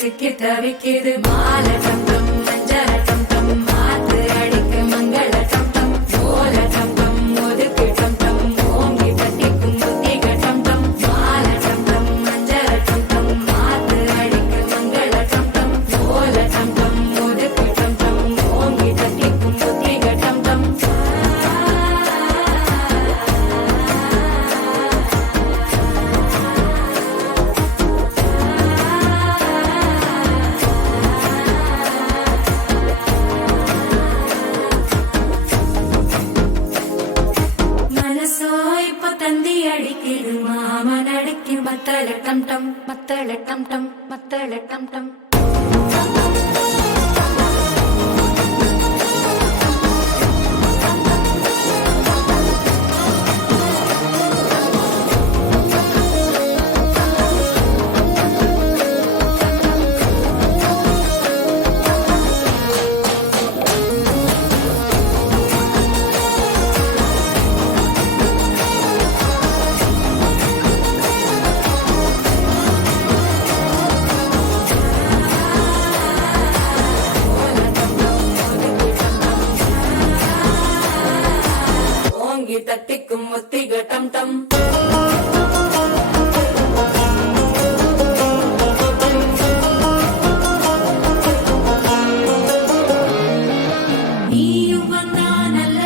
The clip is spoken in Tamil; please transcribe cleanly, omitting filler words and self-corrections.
சிக்கி தவிக்குது மாலை டம் டம் மஞ்சள டம் டம் மாத்து அடிக்க மங்கள டம் டம் ஓல டம் டம் ஒதுக்கு டம் டம் ஓங்கி தட்டிக்கும் புத்திக டம் டம் மாலை டம் டம் மஞ்சள டம் டம் மாத்து அடிக்க மங்கள டம் டம் ஓல டம் டம் ஒதுக்கு டம் டம் ஓங்கி தட்டிக்கும் புத்திக டம் டம் தந்தி அடிக்குது மாமன் அடிக்கு மத்தள டம் டம் மத்தள டம் டம் மத்தள டம் டம்